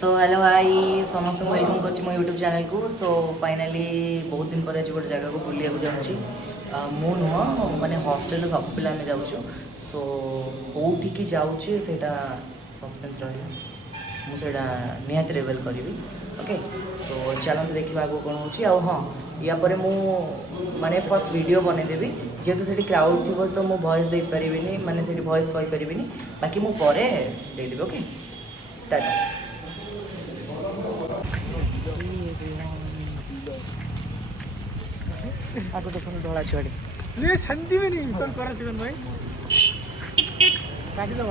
So hello hi समस्त welcome कर मो यूट्यूब चैनल को। सो फाइनाली बहुत दिन पर आज गोटे जगह को बुलिया जाऊँगी। मु नुह माने हॉस्टल सब पिला आम जाऊँ। सो कौटिकी जाऊँगी सेटा सस्पेंस रहा मुझे निहाती रिवेल करी। ओके सो चलते देखा आगे कौन हो। हाँ या पर मु माने फर्स्ट वीडियो बनईदेवी जेहेतु से क्राउड थी तो मु वॉइस दे पारि माने से वॉइस कहीपरि बाकी मु परे देदेवी। ओके टाटा। आगे देखो ढोला छुआड़ी ले शांति में नहीं सब करा चिकन भाई काटी दो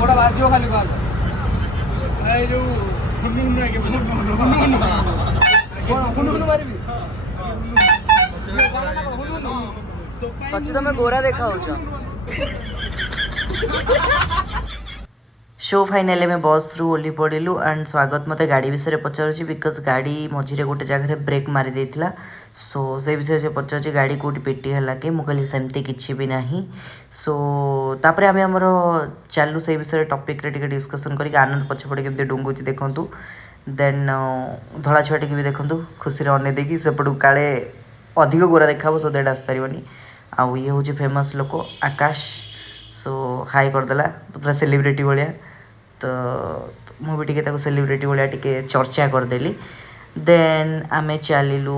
बड़ा बाजियो खाली बाज ए जो हुन्नु हुन्नु आके हुन्नु मारबी सच्ची तो मैं गोरा देखा हो। शो फाइनाली में बस रु ओह्ली पड़ू एंड स्वागत मत गाड़ी विषय पचार बिकज गाड़ी मझे गोटे जगह ब्रेक मारी देता। सो से विषय से पचार गाड़ी कौटी पेटी है कि मुझे सेमती किसी भी ना। सो तापर आम आमर चालू से विषय टॉपिक रे डिस्कसन करके आनंद पछपटे केमती डुंगुची देखूँ। देन धड़ा छुआटी भी देखूँ खुशी अने देखी सेपटू काले अधिक गोरा देखा सो दैट आसपारे। आउ ये हूँ फेमस लोक आकाश। सो हाई करदेला तो पूरा सेलिब्रिटी भाया तो मुझे टी सेलिब्रिटी भाया टी चर्चा करदेली। देन आम चलू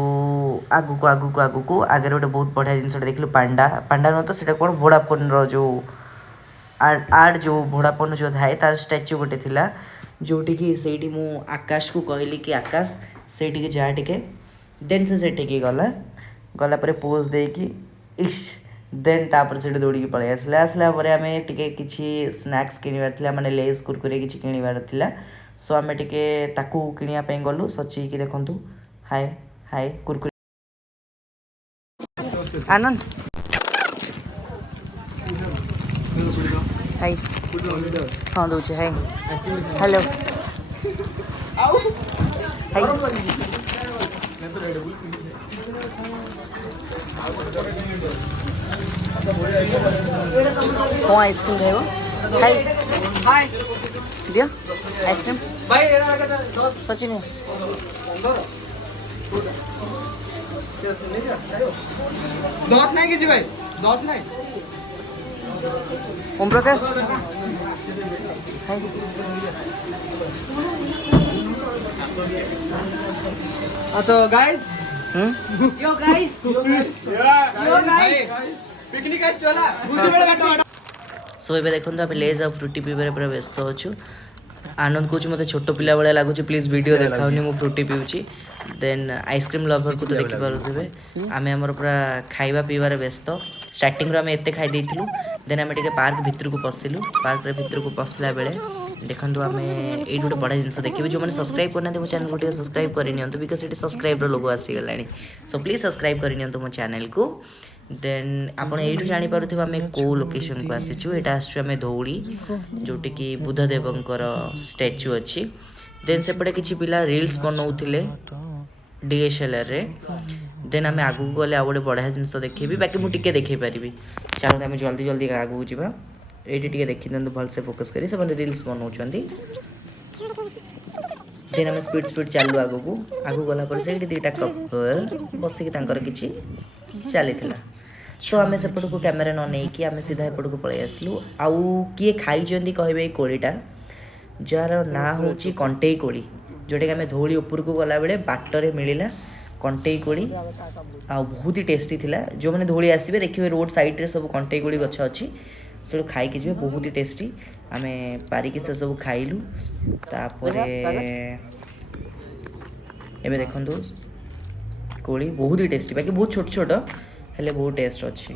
आगू आगू आगू को आगे गोटे बहुत बढ़िया जिनसा देखलु पांडा पांडा नुह तो सीटा कौन वोडाफोन जो आर्ट जो वोडाफोन जो थाए तार स्टाच्यू गोटे थिला जोटिकी से मु आकाश को कहली कि आकाश से जा टिके। देन से गला गला पर पोज देकी इश देन तापर से दौड़ी पलि आसला आसला आम टे किसी स्नाक्स किणवार माने लेस कुरकुरे किसी किणवार थिला। सो आम टे किणापी गलु सची की देखु हाय हाय कुरकुरे आनंद हाय हाँ दूचे हाय हेलो कौन आइसक्रीम खाइब हाय हाय दिया आइसक्रीम सचिन है 10 नहीं किसी भाई 10 नहीं ओम प्रकाश हाय तो गाइस यो गाइस पिकनिक चला सो ये देखो आप लेज आ फ्रुटी पीबार पूरा व्यस्त अच्छु। आनंद कौच मत छोट पिला भाया लगुच प्लीज वीडियो देखाऊनी मु फ्रुटी पीऊँगी। देन आइसक्रीम लवर को तो देखी पारे आम आमर पूरा खाଇବା पीबार व्यस्त। स्टार्टिंग आम एत खाई देलु देन आम टे पार्क भितर को पशिलु पार्क भितर को पशला बेले देखो आम ये गोटे बड़ा जिन देखिए जो मैंने सब्सक्राइब करना मो चैनल को सब्सक्राइब करनी बिकज ये सब्सक्राइब लोगो आसीगला। सो प्लीज सब्सक्राइब करनी मो चैनल को। देन आपड़ ये जापर आम कौ लोकेशन को आसीचु यहाँ आम धौली जोटि कि बुद्धदेवंकर स्टैच्यू अच्छी। देन सेपटे किसी पिला रील्स बनाऊे DSLR रे। देन आम आगू गले आउ गोटे बढ़िया जिन देखी बाकी मुझे देखी पारि चलते आम जल्दी जल्दी आगू जावा ये देखी दिखाँ भलसे फोकस करी से रील्स बनाऊँ। देन आम स्पीड स्पीड चलू आगू आगू गला से दुईटा कपल बसिक कि चली। सो आम सेपट को कैमेरा न नहीं आम सीधा एपट को पलि आसलु। आउ किए खाई कहे कोड़ीटा जार ना हूँ कंटेई कोड़ी जोटा कि आम धौली उपर को गला बेले बाटर मिलला कंटेई कोड़ी आ बहुत ही टेस्टी थिला। जो मैंने धौली आसबे देखिए रोड साइड रे सब कंटेई कोड़ी गछ अच्छी से खाई जी बहुत ही टेस्टी आम पारिकी से सब खाइलु। तापर एबे देखंतु कोड़ी बहुत ही टेस्टी बाकी बहुत छोट छोट हेले बहुत टेस्ट अच्छी।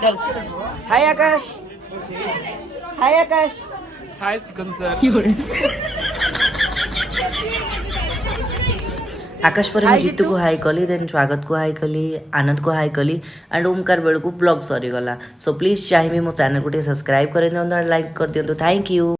चल हाय आकाश हाय आकाश हाय सिकंद सर आकाश पर मैं जीतू को हाई कली देन स्वागत को हाई कली आनंद को हाई कली एंड ओमकार बेल को ब्लॉग सरीगला सो प्लीज चाहिए मो चैनल को सब्सक्राइब कर दिखाँ लाइक कर दिखाँ थैंक यू।